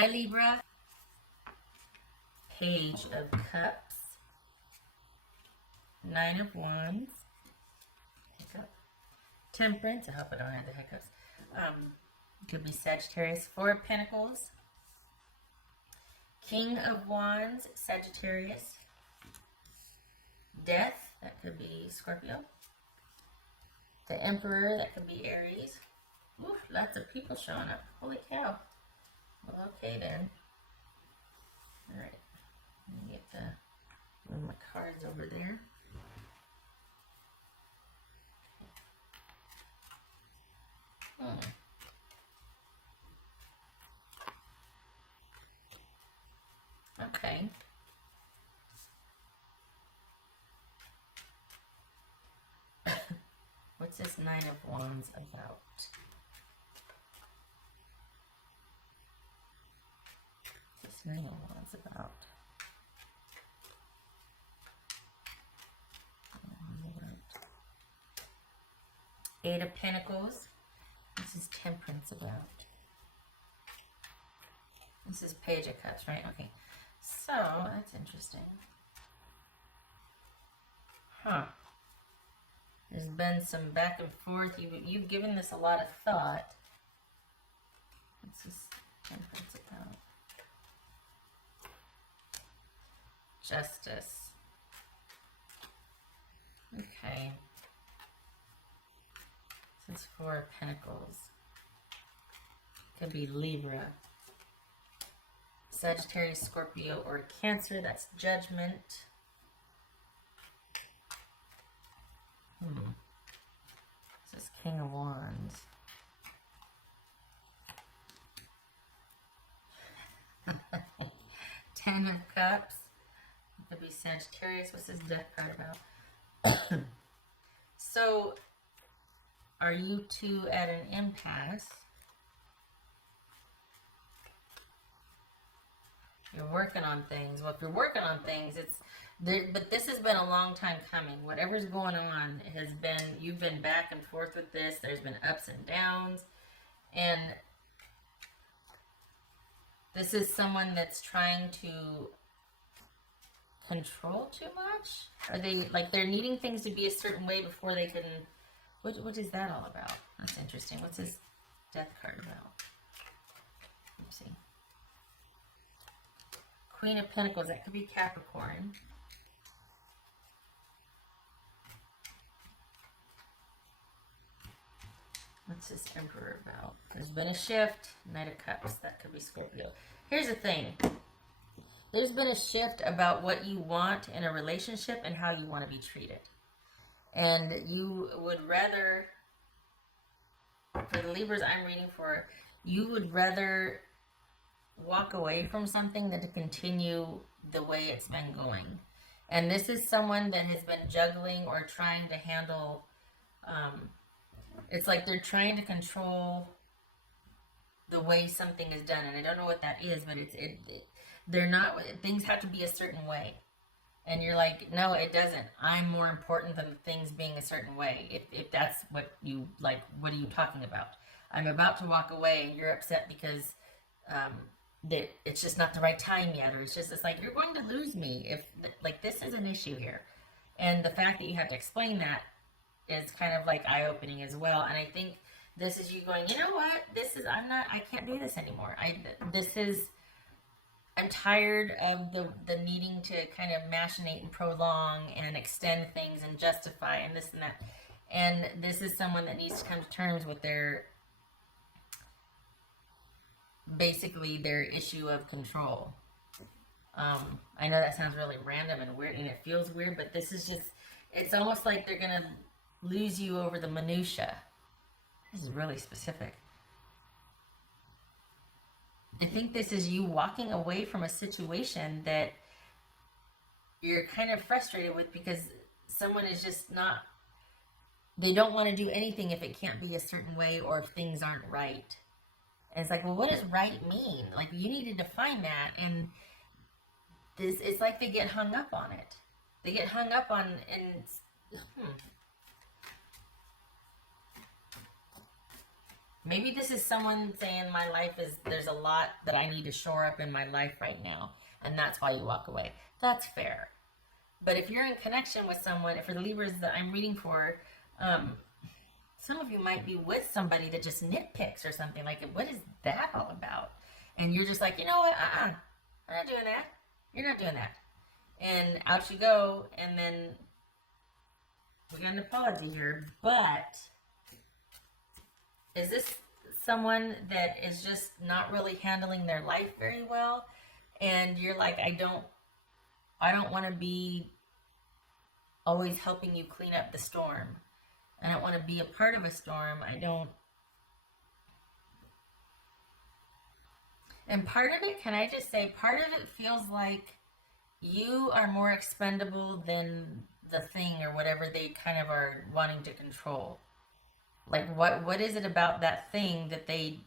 Hi Libra, Page of Cups, Nine of Wands, hiccup, Temperance, I hope I don't have the hiccups, could be Sagittarius, Four of Pentacles, King of Wands, Sagittarius, Death, that could be Scorpio, the Emperor, that could be Aries. Ooh, lots of people showing up, holy cow. Well, okay then. Alright, let me get move my cards over there. Okay. What's this Nine of Wands about? What's this Nine of Wands about? Eight of Pentacles. This is Temperance about. This is Page of Cups, right? Okay. So, that's interesting. Huh. There's been some back and forth. You've given this a lot of thought. What's this Temperance about? Justice. Okay. This is Four of Pentacles. Could be Libra, Sagittarius, Scorpio, or Cancer. That's Judgment. This is King of Wands. Ten of Cups. It could be Sagittarius. What's this Death card about? So, are you two at an impasse? You're working on things. Well, if you're working on things, it's there, but this has been a long time coming. Whatever's going on has been, you've been back and forth with this. There's been ups and downs. And this is someone that's trying to control too much. Are they, like, they're needing things to be a certain way before they can... What is that all about? That's interesting. What's this Death card about? Let's see. Queen of Pentacles. That could be Capricorn. What's this Emperor about? There's been a shift. Knight of Cups. That could be Scorpio. Here's the thing. There's been a shift about what you want in a relationship and how you want to be treated. And you would rather, for the Libras I'm reading for, you would rather walk away from something than to continue the way it's been going. And this is someone that has been juggling or trying to handle, it's like they're trying to control the way something is done. And I don't know what that is, but they're not, things have to be a certain way. And you're like, no, it doesn't. I'm more important than things being a certain way. If that's what you like, what are you talking about? I'm about to walk away and you're upset because it's just not the right time yet. Or it's like, you're going to lose me if, like, this is an issue here. And the fact that you have to explain that is kind of like eye-opening as well. And I think this is you going, you know what? I can't do this anymore. I'm tired of the needing to kind of machinate and prolong and extend things and justify and this and that. And this is someone that needs to come to terms with basically their issue of control. I know that sounds really random and weird, and it feels weird, but this is just, it's almost like they're going to lose you over the minutia. This is really specific. I think this is you walking away from a situation that you're kind of frustrated with because someone is just not, they don't want to do anything if it can't be a certain way or if things aren't right. And it's like, well, what does right mean? Like, you need to define that. And it's like they get hung up on it. They get hung up on, and Maybe this is someone saying my life is, there's a lot that I need to shore up in my life right now. And that's why you walk away. That's fair. But if you're in connection with someone, for the Libras that I'm reading for, some of you might be with somebody that just nitpicks or something. Like, what is that all about? And you're just like, you know what? I'm not doing that. You're not doing that. And out you go. And then we got an apology here. But is this someone that is just not really handling their life very well? And you're like, I don't want to be always helping you clean up the storm. I don't want to be a part of a storm. And part of it, can I just say, part of it feels like you are more expendable than the thing or whatever they kind of are wanting to control. Like, what is it about that thing that they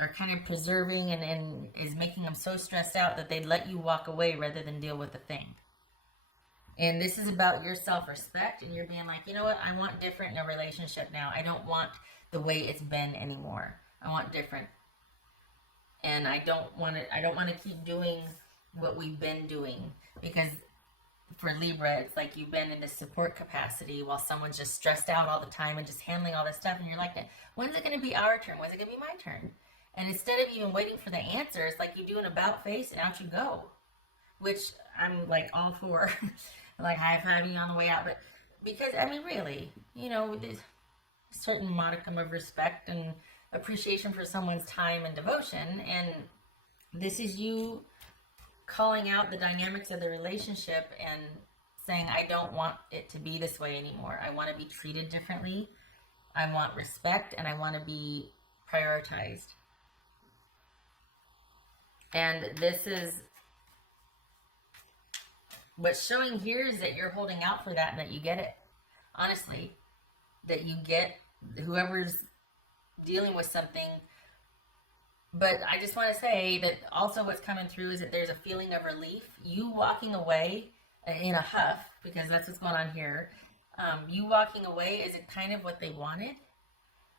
are kind of preserving and is making them so stressed out that they'd let you walk away rather than deal with the thing? And this is about your self-respect, and you're being like, you know what, I want different in a relationship now. I don't want the way it's been anymore. I want different. And I don't want to keep doing what we've been doing, because for Libra, it's like you've been in this support capacity while someone's just stressed out all the time and just handling all this stuff, and you're like, when's it going to be our turn? When's it going to be my turn? And instead of even waiting for the answer, it's like you do an about face and out you go, which I'm like all for. Like high-fiving on the way out, but because, I mean, really, you know, there's a certain modicum of respect and appreciation for someone's time and devotion, and this is you calling out the dynamics of the relationship and saying, I don't want it to be this way anymore. I want to be treated differently. I want respect, and I want to be prioritized. And this is what's showing here is that you're holding out for that and that you get it. Honestly, that you get whoever's dealing with something. But I just want to say that also what's coming through is that there's a feeling of relief. You walking away in a huff, because that's what's going on here. You walking away is it kind of what they wanted.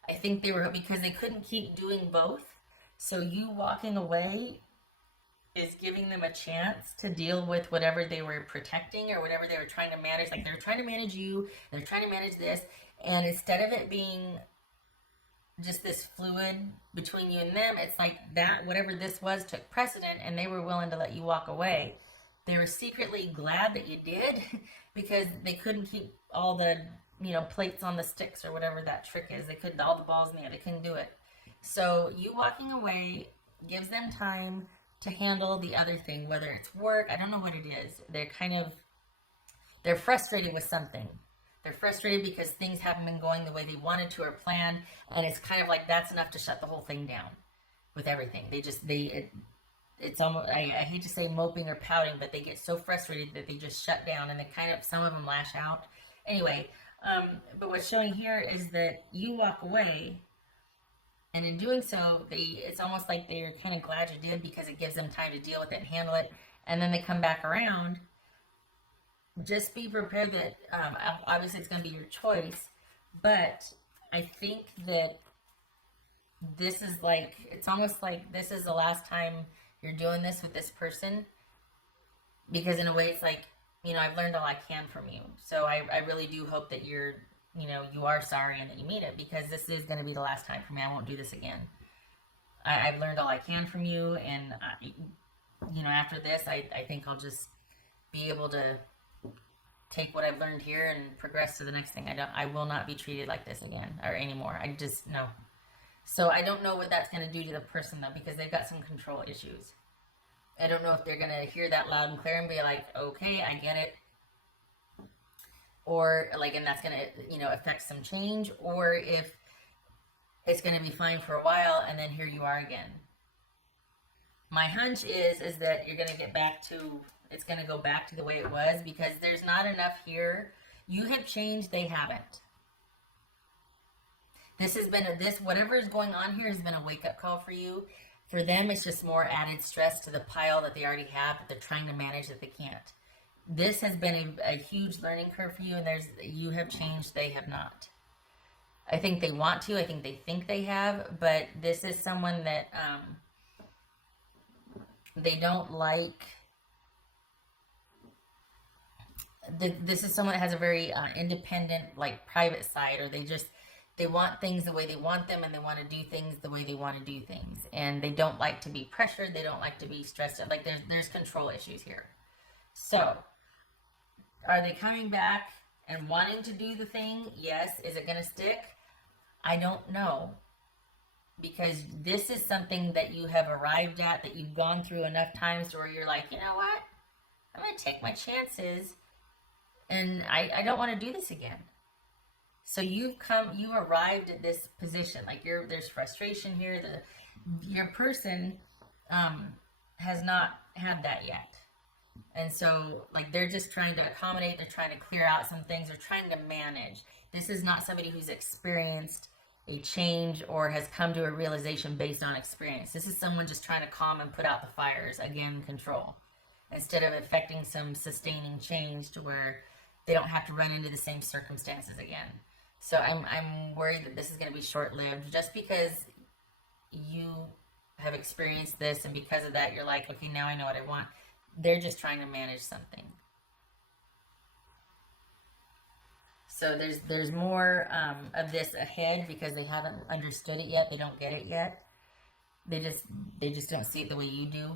I think they were, because they couldn't keep doing both. So you walking away is giving them a chance to deal with whatever they were protecting or whatever they were trying to manage. Like, they're trying to manage you, they're trying to manage this, and instead of it being just this fluid between you and them, it's like that, whatever this was, took precedent, and they were willing to let you walk away. They were secretly glad that you did, because they couldn't keep all the, you know, plates on the sticks or whatever that trick is. They couldn't, all the balls in the air, they couldn't do it. So you walking away gives them time to handle the other thing, whether it's work, I don't know what it is. They're frustrated with something. They're frustrated because things haven't been going the way they wanted to or planned, and it's kind of like that's enough to shut the whole thing down with everything. It's almost, I hate to say moping or pouting, but they get so frustrated that they just shut down, and they kind of, some of them lash out. Anyway, but what's showing here is that you walk away, and in doing so, it's almost like they're kind of glad you did, because it gives them time to deal with it and handle it. And then they come back around. Just be prepared that, obviously it's going to be your choice. But I think that this is like, it's almost like this is the last time you're doing this with this person. Because in a way, it's like, you know, I've learned all I can from you. So I really do hope that you are sorry and that you mean it, because this is going to be the last time for me. I won't do this again. I've learned all I can from you, and you know, after this, I think I'll just be able to take what I've learned here and progress to the next thing. I will not be treated like this again or anymore. I just, no. So I don't know what that's going to do to the person, though, because they've got some control issues. I don't know if they're going to hear that loud and clear and be like, okay, I get it. Or like, and that's going to, you know, affect some change, or if it's going to be fine for a while and then here you are again. My hunch is that you're going to get back to, it's going to go back to the way it was, because there's not enough here. You have changed, they haven't. This has been whatever is going on here has been a wake-up call for you. For them, it's just more added stress to the pile that they already have, that they're trying to manage that they can't. This has been a huge learning curve for you, and you have changed, they have not. I think they want to. I think they think they have. But this is someone that they don't like. This is someone that has a very independent, like private side, or they want things the way they want them, and they want to do things the way they want to do things, and they don't like to be pressured. They don't like to be stressed out. Like there's control issues here. So, are they coming back and wanting to do the thing? Yes. Is it going to stick? I don't know. Because this is something that you have arrived at, that you've gone through enough times where you're like, you know what? I'm going to take my chances, and I don't want to do this again. So you arrived at this position. Like there's frustration here. Your person has not had that yet. And so, like, they're just trying to accommodate. They're trying to clear out some things. They're trying to manage. This is not somebody who's experienced a change or has come to a realization based on experience. This is someone just trying to calm and put out the fires. Again, control. Instead of affecting some sustaining change to where they don't have to run into the same circumstances again. So I'm worried that this is going to be short-lived, just because you have experienced this, and because of that, you're like, okay, now I know what I want. They're just trying to manage something. So there's more of this ahead, because they haven't understood it yet. They don't get it yet. They just don't see it the way you do.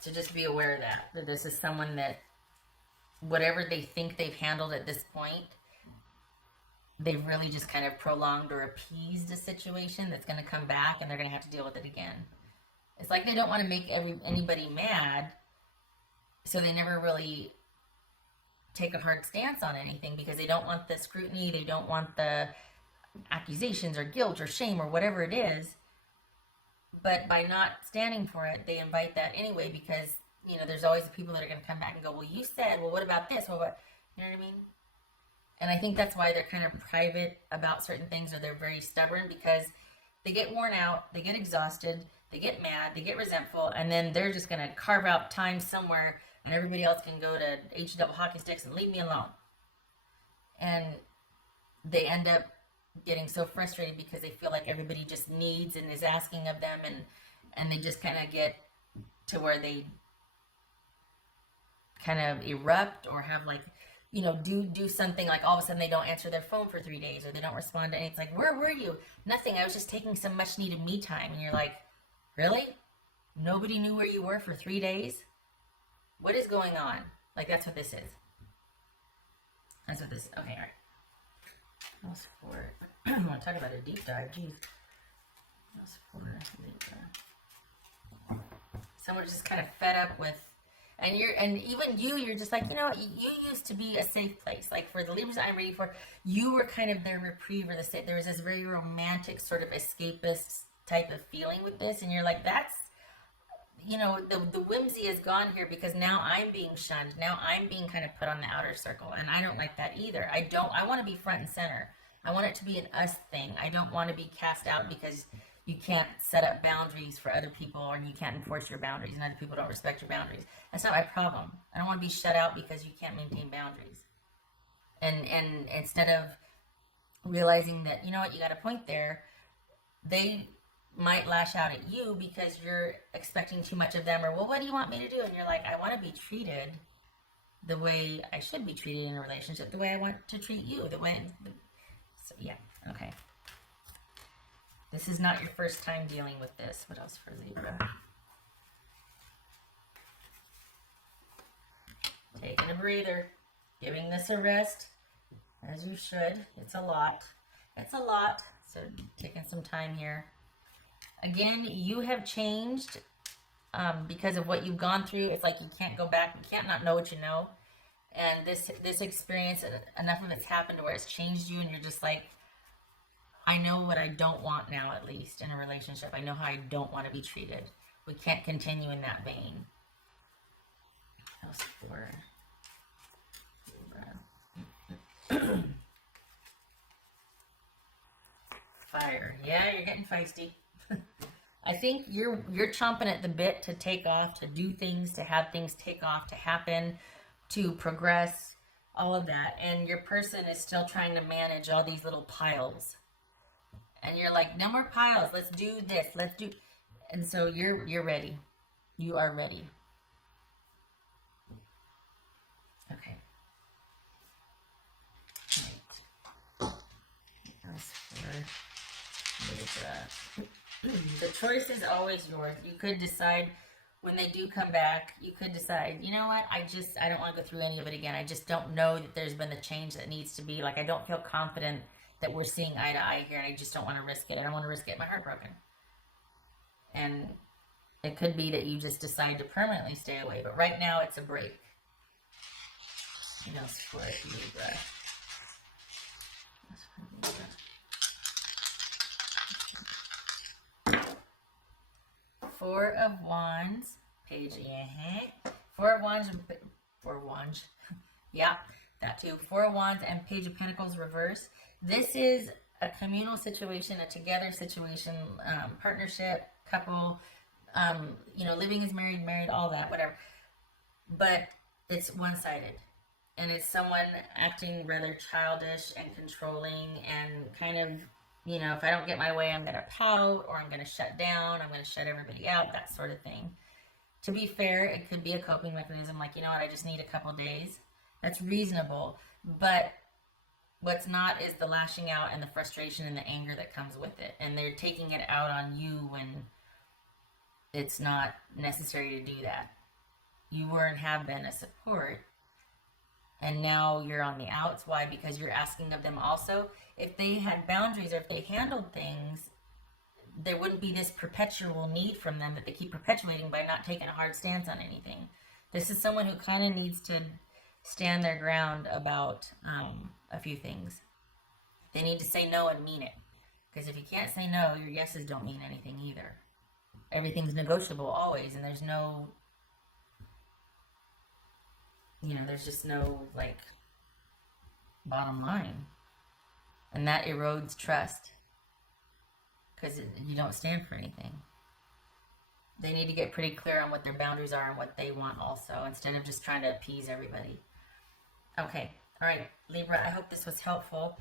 So just be aware of that this is someone that, whatever they think they've handled at this point, they've really just kind of prolonged or appeased a situation that's going to come back, and they're going to have to deal with it again. It's like they don't want to make anybody mad, so they never really take a hard stance on anything, because they don't want the scrutiny, they don't want the accusations or guilt or shame or whatever it is. But by not standing for it, they invite that anyway, because, you know, there's always people that are going to come back and go, well, you said, well, what about this? Well, what, you know what I mean? And I think that's why they're kind of private about certain things, or they're very stubborn, because they get worn out, they get exhausted, they get mad, they get resentful, and then they're just going to carve out time somewhere, and everybody else can go to H-double hockey sticks and leave me alone. And they end up getting so frustrated because they feel like everybody just needs and is asking of them, and they just kind of get to where they kind of erupt, or have, like, you know, do something, like all of a sudden they don't answer their phone for 3 days, or they don't respond to anything. It's like, where were you? Nothing. I was just taking some much needed me time. And you're like, really? Nobody knew where you were for 3 days? What is going on? Like, that's what this is. That's what this is. Okay, all right. What else for? I'm going to talk about a deep dive. Jeez. What else for Libra? Someone's just kind of fed up with, and even you're just like, you know what, you used to be a safe place. Like, for the Libras I'm reading for, you were kind of their reprieve, or there was this very romantic sort of escapist type of feeling with this, and you're like, that's, you know, the whimsy is gone here, because now I'm being shunned. Now I'm being kind of put on the outer circle, and I don't like that either. I want to be front and center. I want it to be an us thing. I don't want to be cast out because you can't set up boundaries for other people, or you can't enforce your boundaries, and other people don't respect your boundaries. That's not my problem. I don't want to be shut out because you can't maintain boundaries. And instead of realizing that, you know what, you got a point there, they might lash out at you because you're expecting too much of them, or, well, what do you want me to do? And you're like, I want to be treated the way I should be treated in a relationship, the way I want to treat you, so yeah, okay. This is not your first time dealing with this. What else for Libra? Taking a breather, giving this a rest, as you should. It's a lot. It's a lot. So taking some time here. Again, you have changed because of what you've gone through. It's like you can't go back. You can't not know what you know. And this experience, enough of it's happened to where it's changed you, and you're just like, I know what I don't want now, at least in a relationship. I know how I don't want to be treated. We can't continue in that vein. Else for Libra. Fire. Yeah, you're getting feisty. I think you're chomping at the bit to take off, to do things, to have things take off, to happen, to progress, all of that. And your person is still trying to manage all these little piles. And you're like, no more piles. Let's do this. Let's do. And so you're ready. You are ready. Okay. Right. As for Libra, the choice is always yours. You could decide when they do come back. You could decide, you know what? I don't want to go through any of it again. I just don't know that there's been the change that needs to be. Like, I don't feel confident that we're seeing eye to eye here, and I just don't want to risk it. I don't want to risk getting my heart broken. And it could be that you just decide to permanently stay away, but right now it's a break. What else for Libra? Four of Wands, page, Four of Wands, yeah, that too. Four of Wands and Page of Pentacles reverse. This is a communal situation, a together situation, partnership, couple, living as married, all that, whatever. But it's one-sided. And it's someone acting rather childish and controlling and kind of, if I don't get my way, I'm going to pout, or I'm going to shut down, I'm going to shut everybody out, that sort of thing. To be fair, it could be a coping mechanism, like, I just need a couple days. That's reasonable. But what's not is the lashing out and the frustration and the anger that comes with it. And they're taking it out on you when it's not necessary to do that. You were and have been a support. And now you're on the outs. Why? Because you're asking of them also. If they had boundaries, or if they handled things, there wouldn't be this perpetual need from them that they keep perpetuating by not taking a hard stance on anything. This is someone who kind of needs to stand their ground about a few things. They need to say no and mean it. Because if you can't say no, your yeses don't mean anything either. Everything's negotiable always, and there's no... there's just no, bottom line. And that erodes trust. Because you don't stand for anything. They need to get pretty clear on what their boundaries are and what they want also, instead of just trying to appease everybody. Okay. All right, Libra, I hope this was helpful.